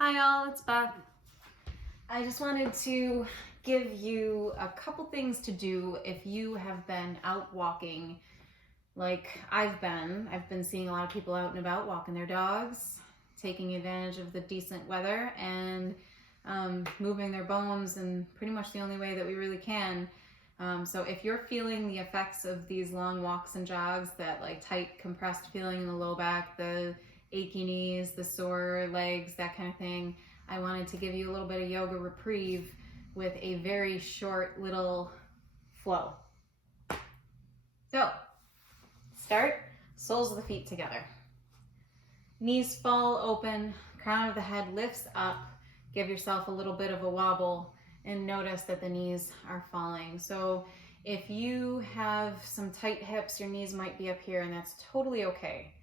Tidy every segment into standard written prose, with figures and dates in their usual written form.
Hi all, it's Beth. I just wanted to give you a couple things to do if you have been out walking like I've been. I've been seeing a lot of people out and about walking their dogs, taking advantage of the decent weather and moving their bones in pretty much the only way that we really can. So if you're feeling the effects of these long walks and jogs, that like tight compressed feeling in the low back, the achy knees, the sore legs, that kind of thing, I wanted to give you a little bit of yoga reprieve with a very short little flow. So start soles of the feet together. Knees fall open, crown of the head lifts up. Give yourself a little bit of a wobble and notice that the knees are falling. So if you have some tight hips, your knees might be up here, and that's totally okay.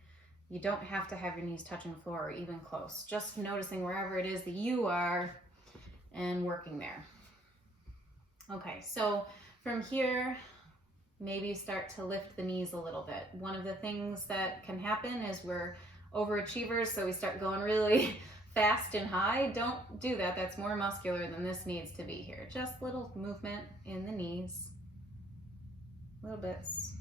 You don't have to have your knees touching the floor or even close. Just noticing wherever it is that you are and working there. Okay, so from here, maybe start to lift the knees a little bit. One of the things that can happen is we're overachievers, so we start going really fast and high. Don't do that. That's more muscular than this needs to be here. Just little movement in the knees, little bits.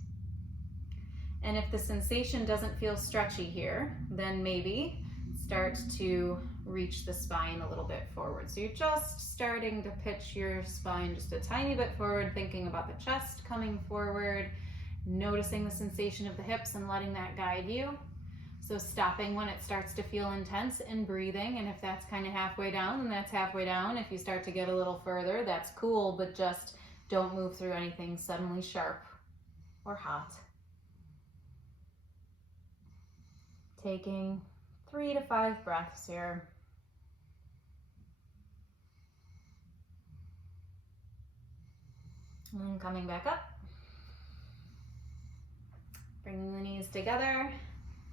And if the sensation doesn't feel stretchy here, then maybe start to reach the spine a little bit forward. So you're just starting to pitch your spine just a tiny bit forward, thinking about the chest coming forward, noticing the sensation of the hips and letting that guide you. So stopping when it starts to feel intense and breathing, and if that's kind of halfway down, then that's halfway down. If you start to get a little further, that's cool, but just don't move through anything suddenly sharp or hot. Taking 3 to 5 breaths here. And then coming back up. Bringing the knees together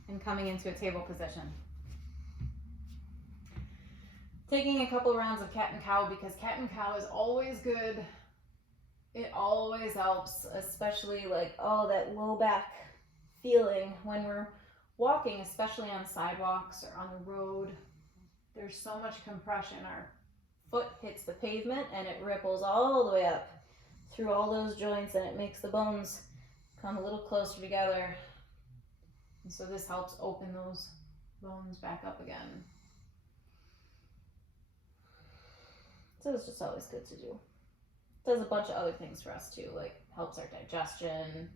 and coming into a table position. Taking a couple rounds of cat and cow, because cat and cow is always good. It always helps, especially like, that low back feeling when we're walking, especially on sidewalks or on the road. There's so much compression. Our foot hits the pavement and it ripples all the way up through all those joints, and it makes the bones come a little closer together. And so this helps open those bones back up again. So it's just always good to do. It does a bunch of other things for us too, like helps our digestion,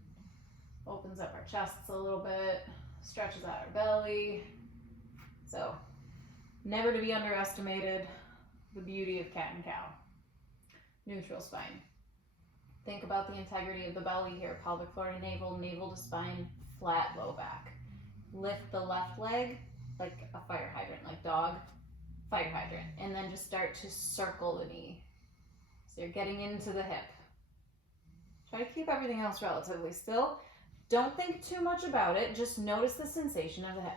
opens up our chests a little bit, stretches out our belly. So never to be underestimated, the beauty of cat and cow. Neutral spine. Think about the integrity of the belly here, pelvic floor to navel, navel to spine, flat low back. Lift the left leg like a fire hydrant, like dog, fire hydrant, and then just start to circle the knee. So you're getting into the hip. Try to keep everything else relatively still. Don't think too much about it, just notice the sensation of the hip.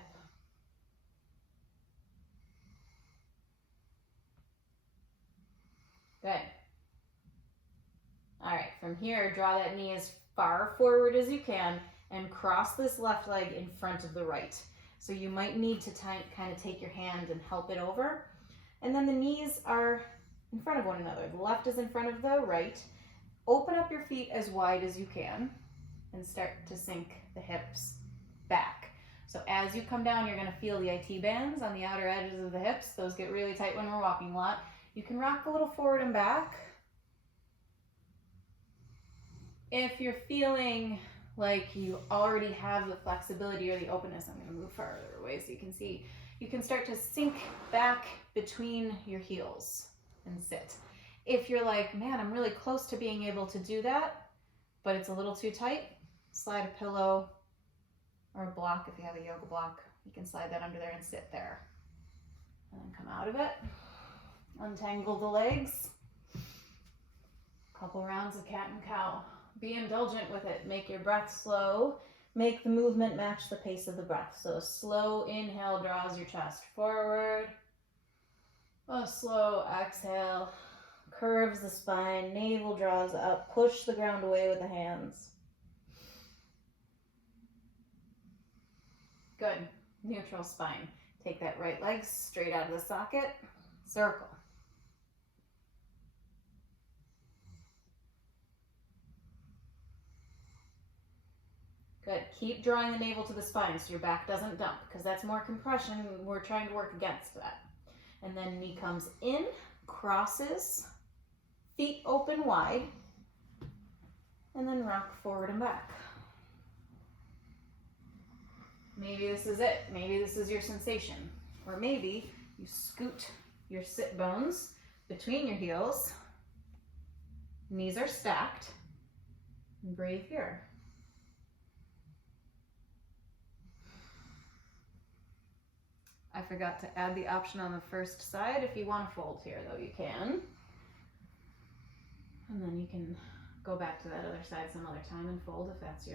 Good. All right, from here, draw that knee as far forward as you can and cross this left leg in front of the right. So you might need to kind of take your hand and help it over. And then the knees are in front of one another. The left is in front of the right. Open up your feet as wide as you can and start to sink the hips back. So as you come down, you're going to feel the IT bands on the outer edges of the hips. Those get really tight when we're walking a lot. You can rock a little forward and back. If you're feeling like you already have the flexibility or the openness, I'm going to move farther away so you can see. You can start to sink back between your heels and sit. If you're like, man, I'm really close to being able to do that, but it's a little too tight, slide a pillow or a block. If you have a yoga block, you can slide that under there and sit there. And then come out of it. Untangle the legs. Couple rounds of cat and cow. Be indulgent with it. Make your breath slow. Make the movement match the pace of the breath. So a slow inhale draws your chest forward. A slow exhale curves the spine. Navel draws up. Push the ground away with the hands. Good. Neutral spine. Take that right leg straight out of the socket, circle. Good. Keep drawing the navel to the spine so your back doesn't dump, because that's more compression. We're trying to work against that. And then knee comes in, crosses, feet open wide, and then rock forward and back. Maybe this is it. Maybe this is your sensation. Or maybe you scoot your sit bones between your heels, knees are stacked, and breathe here. I forgot to add the option on the first side. If you want to fold here, though, you can. And then you can go back to that other side some other time and fold if that's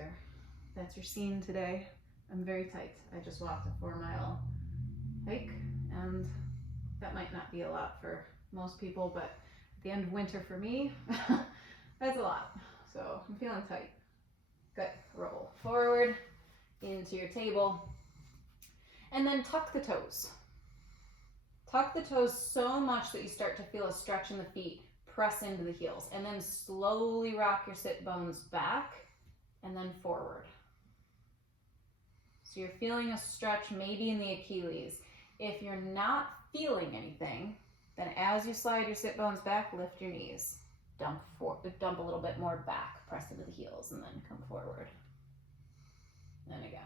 your scene today. I'm very tight. I just walked a 4-mile hike, and that might not be a lot for most people, but at the end of winter for me, that's a lot. So I'm feeling tight. Good. Roll forward into your table. And then tuck the toes. Tuck the toes so much that you start to feel a stretch in the feet. Press into the heels. And then slowly rock your sit bones back and then forward. So you're feeling a stretch maybe in the Achilles. If you're not feeling anything, then as you slide your sit bones back, lift your knees. Dump a little bit more back. Press into the heels and then come forward. And again.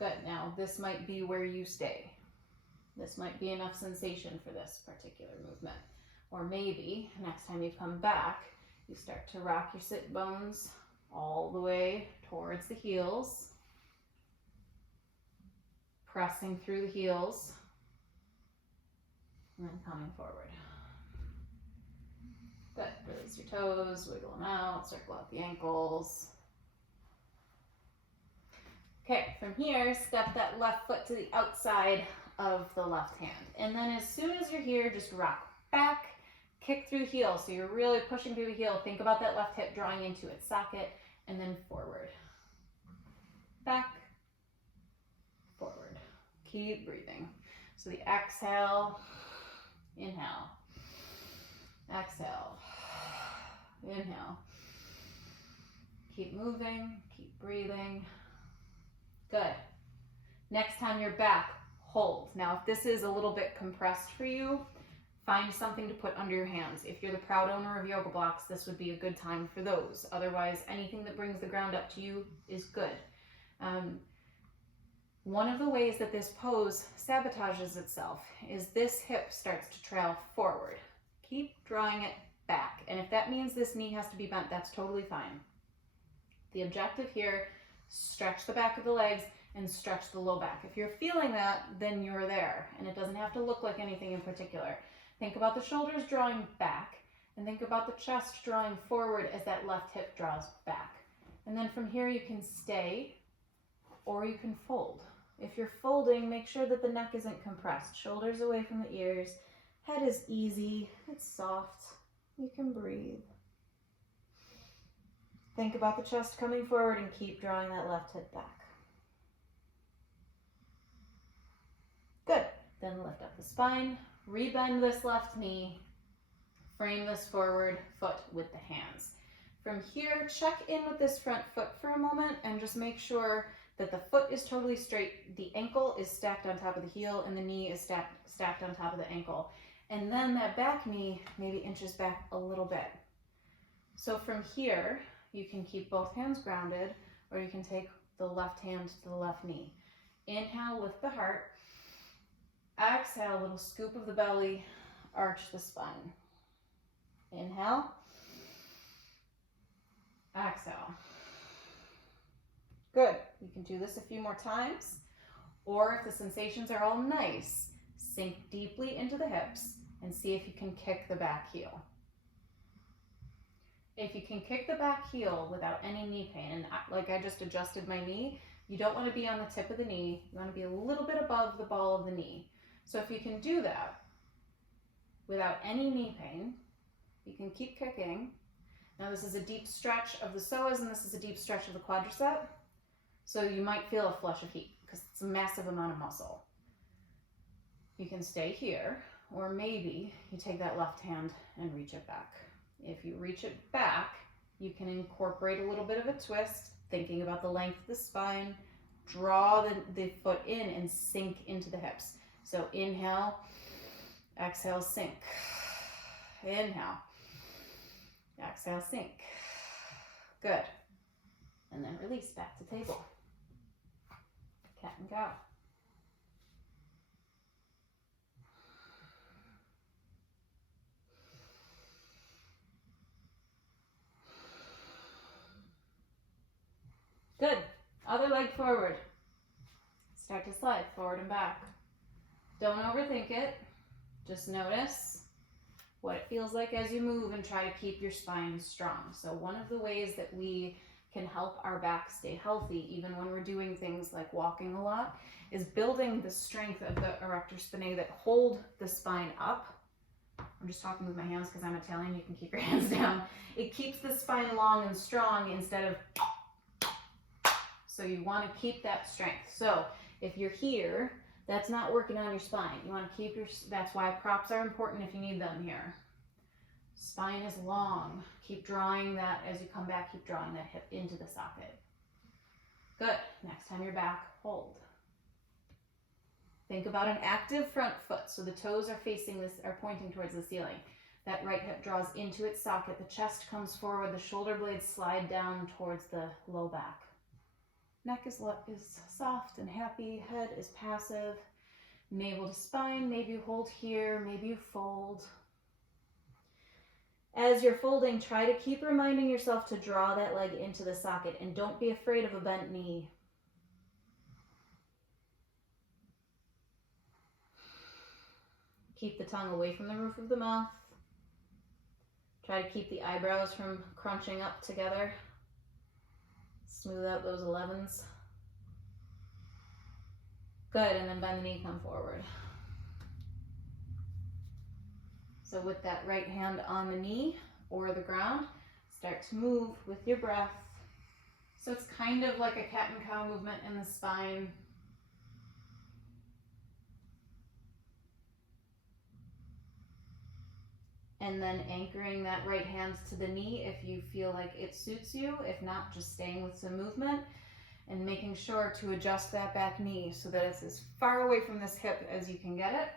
Good. Now, this might be where you stay. This might be enough sensation for this particular movement. Or maybe, next time you come back, you start to rock your sit bones all the way towards the heels. Pressing through the heels. And then coming forward. Good. Release your toes, wiggle them out, circle out the ankles. Okay, from here, step that left foot to the outside of the left hand. And then as soon as you're here, just rock back, kick through the heel. So you're really pushing through the heel. Think about that left hip drawing into its socket, and then forward. Back, forward. Keep breathing. So the exhale, inhale, exhale, inhale. Keep moving, keep breathing. Good. Next time you're back, hold. Now, if this is a little bit compressed for you, find something to put under your hands. If you're the proud owner of yoga blocks, this would be a good time for those. Otherwise, anything that brings the ground up to you is good. One of the ways that this pose sabotages itself is this hip starts to trail forward. Keep drawing it back. And if that means this knee has to be bent, that's totally fine. The objective here, stretch the back of the legs and stretch the low back. If you're feeling that, then you're there. And it doesn't have to look like anything in particular. Think about the shoulders drawing back and think about the chest drawing forward as that left hip draws back. And then from here you can stay or you can fold. If you're folding, make sure that the neck isn't compressed. Shoulders away from the ears. Head is easy. It's soft. You can breathe. Think about the chest coming forward and keep drawing that left hip back. Good. Then lift up the spine, rebend this left knee, frame this forward foot with the hands. From here, check in with this front foot for a moment and just make sure that the foot is totally straight, the ankle is stacked on top of the heel, and the knee is stacked on top of the ankle. And then that back knee maybe inches back a little bit. So from here, you can keep both hands grounded, or you can take the left hand to the left knee. Inhale, lift the heart. Exhale, little scoop of the belly, arch the spine. Inhale. Exhale. Good. You can do this a few more times, or if the sensations are all nice, sink deeply into the hips and see if you can kick the back heel. If you can kick the back heel without any knee pain, and like I just adjusted my knee, you don't want to be on the tip of the knee. You want to be a little bit above the ball of the knee. So if you can do that without any knee pain, you can keep kicking. Now this is a deep stretch of the psoas and this is a deep stretch of the quadricep. So you might feel a flush of heat because it's a massive amount of muscle. You can stay here, or maybe you take that left hand and reach it back. If you reach it back, you can incorporate a little bit of a twist, thinking about the length of the spine. Draw the foot in and sink into the hips. So inhale, exhale, sink. Inhale, exhale, sink. Good. And then release back to table. Cat and cow. Good. Other leg forward. Start to slide forward and back. Don't overthink it. Just notice what it feels like as you move and try to keep your spine strong. So one of the ways that we can help our back stay healthy, even when we're doing things like walking a lot, is building the strength of the erector spinae that hold the spine up. I'm just talking with my hands because I'm Italian. You can keep your hands down. It keeps the spine long and strong instead of... So you want to keep that strength. So if you're here, that's not working on your spine. You want to keep your, that's why props are important if you need them here. Spine is long. Keep drawing that as you come back, keep drawing that hip into the socket. Good. Next time you're back, hold. Think about an active front foot. So the toes are facing this, are pointing towards the ceiling. That right hip draws into its socket. The chest comes forward. The shoulder blades slide down towards the low back. Neck is soft and happy. Head is passive. Navel to spine. Maybe you hold here. Maybe you fold. As you're folding, try to keep reminding yourself to draw that leg into the socket, and don't be afraid of a bent knee. Keep the tongue away from the roof of the mouth. Try to keep the eyebrows from crunching up together. Smooth out those 11s. Good, and then bend the knee, come forward. So with that right hand on the knee or the ground, start to move with your breath. So it's kind of like a cat and cow movement in the spine. And then anchoring that right hand to the knee if you feel like it suits you. If not, just staying with some movement and making sure to adjust that back knee so that it's as far away from this hip as you can get it.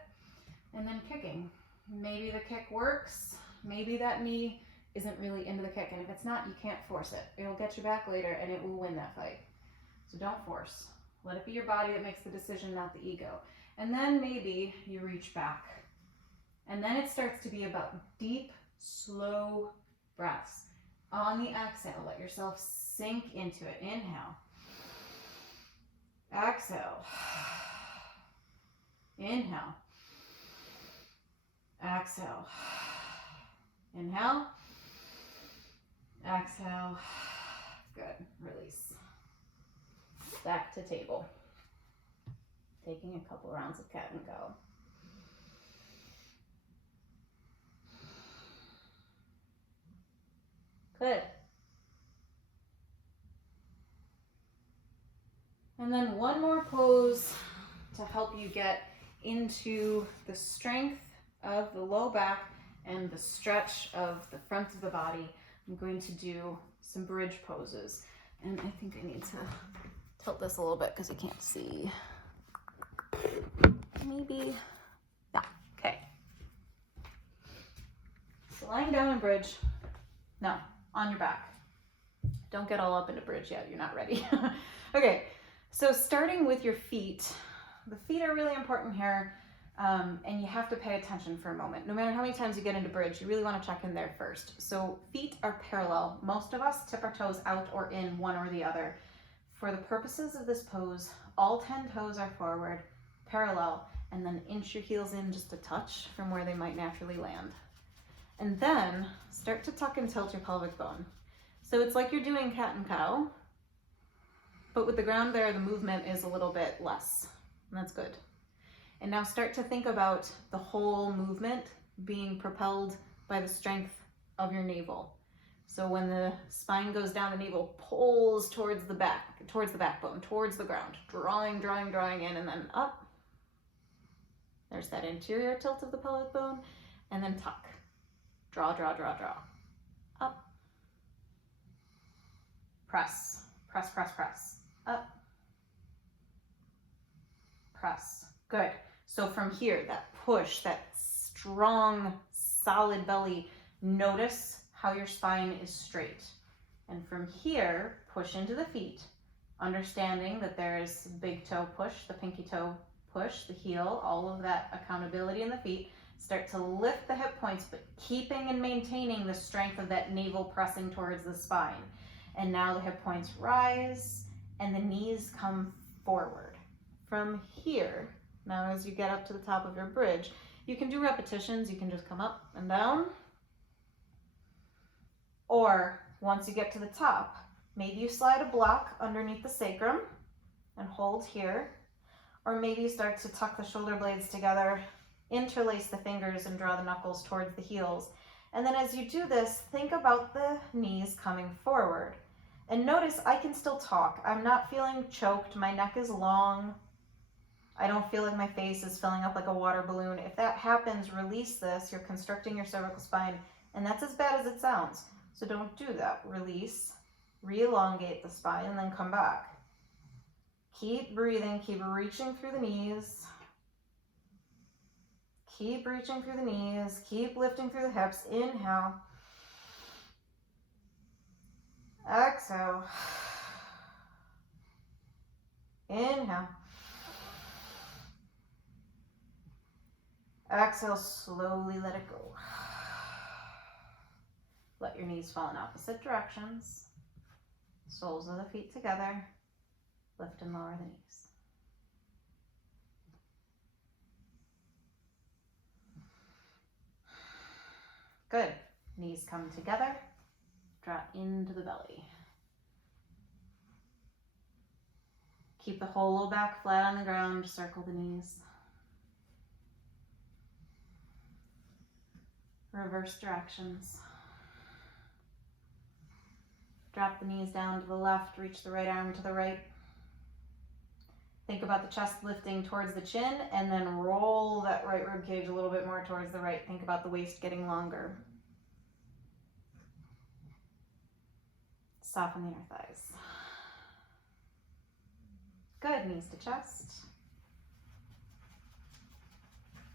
And then kicking. Maybe the kick works. Maybe that knee isn't really into the kick. And if it's not, you can't force it. It'll get you back later and it will win that fight. So don't force. Let it be your body that makes the decision, not the ego. And then maybe you reach back. And then it starts to be about deep, slow breaths. On the exhale, let yourself sink into it. Inhale. Exhale. Inhale. Exhale. Inhale. Exhale. Good. Release. Back to table. Taking a couple rounds of cat and cow. Good. And then one more pose to help you get into the strength of the low back and the stretch of the front of the body. I'm going to do some bridge poses. And I think I need to tilt this a little bit because you can't see. Maybe, yeah, okay. So lying down in bridge, no, on your back. Don't get all up into bridge yet, you're not ready. Okay, so starting with your feet, the feet are really important here, and you have to pay attention for a moment. No matter how many times you get into bridge, you really want to check in there first. So feet are parallel. Most of us tip our toes out or in, one or the other. For the purposes of this pose, all 10 toes are forward, parallel, and then inch your heels in just a touch from where they might naturally land. And then start to tuck and tilt your pelvic bone. So it's like you're doing cat and cow, but with the ground there, the movement is a little bit less, and that's good. And now start to think about the whole movement being propelled by the strength of your navel. So when the spine goes down, the navel pulls towards the back, towards the backbone, towards the ground, drawing in and then up. There's that interior tilt of the pelvic bone, and then tuck. Draw. Up. Press. Up. Press. Good. So from here, that push, that strong, solid belly, notice how your spine is straight. And from here, push into the feet, understanding that there is big toe push, the pinky toe push, the heel, all of that accountability in the feet. Start to lift the hip points, but keeping and maintaining the strength of that navel pressing towards the spine. And now the hip points rise and the knees come forward. From here, now as you get up to the top of your bridge, you can do repetitions. You can just come up and down. Or once you get to the top, maybe you slide a block underneath the sacrum and hold here. Or maybe you start to tuck the shoulder blades together, interlace the fingers and draw the knuckles towards the heels. And then as you do this, think about the knees coming forward. And notice I can still talk. I'm not feeling choked. My neck is long. I don't feel like my face is filling up like a water balloon. If that happens, release this. You're constricting your cervical spine, and that's as bad as it sounds. So don't do that. Release, re-elongate the spine, and then come back. Keep breathing, keep reaching through the knees. Keep reaching through the knees, keep lifting through the hips. Inhale. Exhale. Inhale. Exhale, slowly let it go. Let your knees fall in opposite directions. Soles of the feet together. Lift and lower the knees. Good. Knees come together. Draw into the belly. Keep the whole low back flat on the ground. Circle the knees. Reverse directions. Drop the knees down to the left. Reach the right arm to the right. Think about the chest lifting towards the chin, and then roll that right rib cage a little bit more towards the right. Think about the waist getting longer. Soften the inner thighs. Good, knees to chest.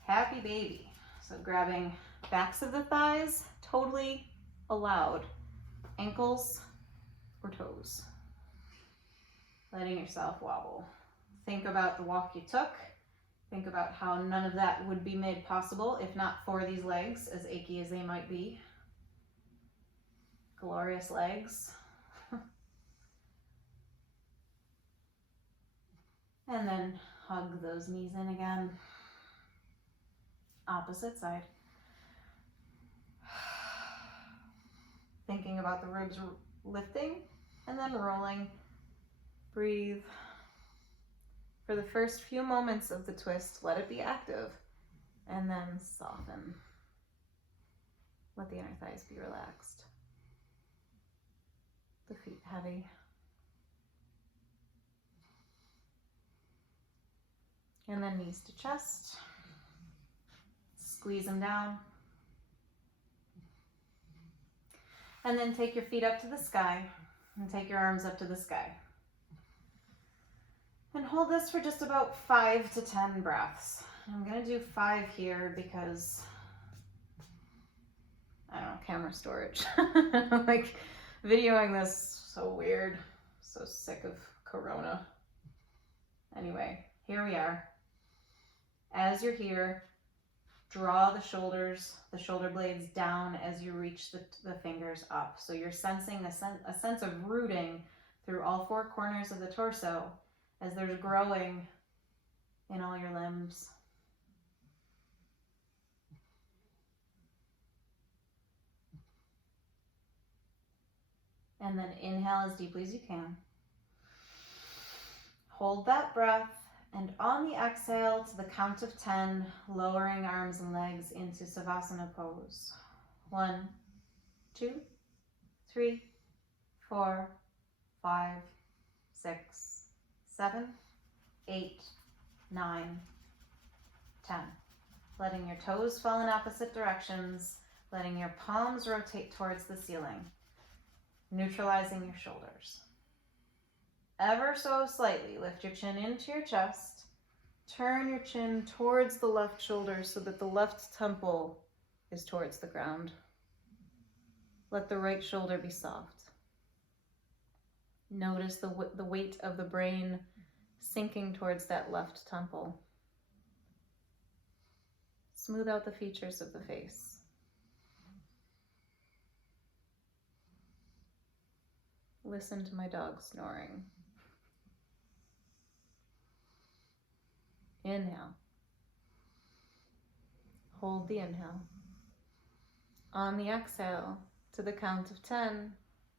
Happy baby. So grabbing backs of the thighs, totally allowed. Ankles or toes. Letting yourself wobble. Think about the walk you took. Think about how none of that would be made possible if not for these legs, as achy as they might be. Glorious legs. And then hug those knees in again. Opposite side. Thinking about the ribs lifting and then rolling. Breathe. For the first few moments of the twist, let it be active, and then soften. Let the inner thighs be relaxed. The feet heavy. And then knees to chest. Squeeze them down. And then take your feet up to the sky and take your arms up to the sky. And hold this for just about 5 to 10 breaths. I'm gonna do 5 here because, I don't know, camera storage. Like, videoing this, so weird. So sick of Corona. Anyway, here we are. As you're here, draw the shoulders, the shoulder blades down as you reach the fingers up. So you're sensing a sense of rooting through all 4 corners of the torso as there's growing in all your limbs. And then inhale as deeply as you can. Hold that breath, and on the exhale, to the count of 10, lowering arms and legs into Savasana pose. 1, 2, 3, 4, 5, 6, 7, 8, 9, 10. Letting your toes fall in opposite directions, letting your palms rotate towards the ceiling, neutralizing your shoulders. Ever so slightly, lift your chin into your chest. Turn your chin towards the left shoulder so that the left temple is towards the ground. Let the right shoulder be soft. Notice the weight of the brain sinking towards that left temple. Smooth out the features of the face. Listen to my dog snoring. Inhale. Hold the inhale. On the exhale, to the count of 10,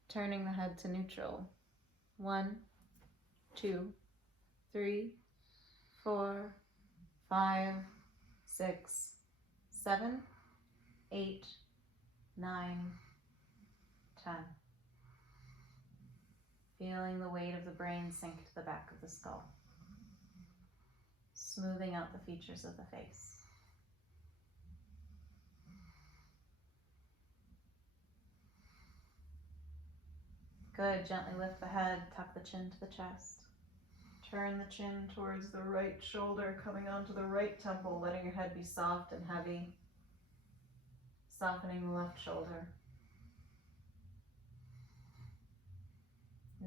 turning the head to neutral. 1, 2, 3, 4, 5, 6, 7, 8, 9, 10. Feeling the weight of the brain sink to the back of the skull. Smoothing out the features of the face. Good. Gently lift the head, tuck the chin to the chest. Turn the chin towards the right shoulder, coming onto the right temple, letting your head be soft and heavy. Softening the left shoulder.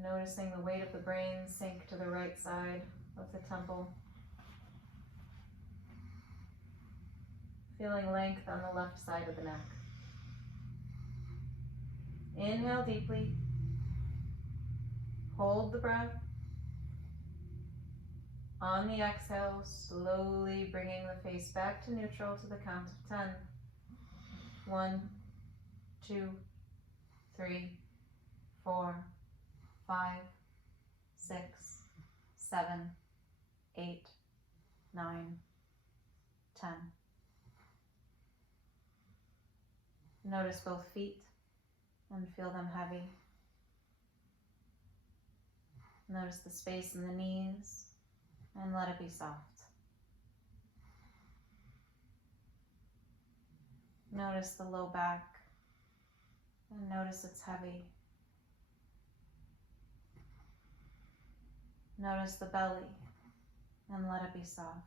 Noticing the weight of the brain sink to the right side of the temple. Feeling length on the left side of the neck. Inhale deeply. Hold the breath. On the exhale, slowly bringing the face back to neutral to the count of 10. 1, 2, 3, 4, 5, 6, 7, 8, 9, 10. Notice both feet and feel them heavy. Notice the space in the knees and let it be soft. Notice the low back and notice it's heavy. Notice the belly and let it be soft.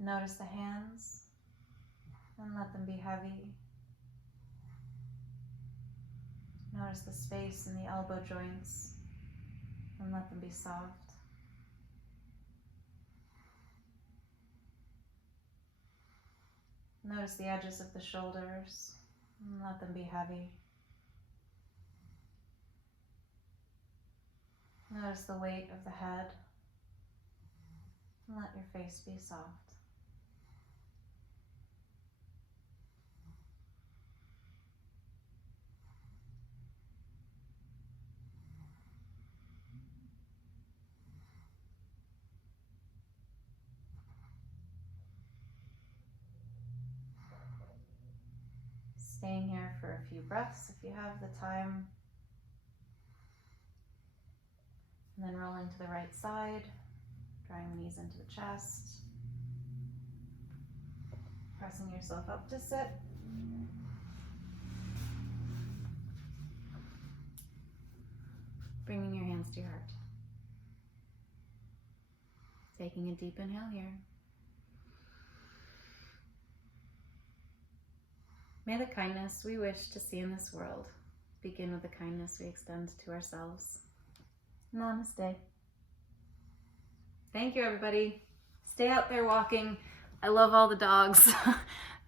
Notice the hands and let them be heavy. Notice the space in the elbow joints and let them be soft. Notice the edges of the shoulders and let them be heavy. Notice the weight of the head and let your face be soft. Staying here for a few breaths if you have the time. And then rolling to the right side, drawing the knees into the chest. Pressing yourself up to sit. Bringing your hands to your heart. Taking a deep inhale here. May the kindness we wish to see in this world begin with the kindness we extend to ourselves. Namaste. Thank you, everybody. Stay out there walking. I love all the dogs.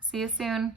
See you soon.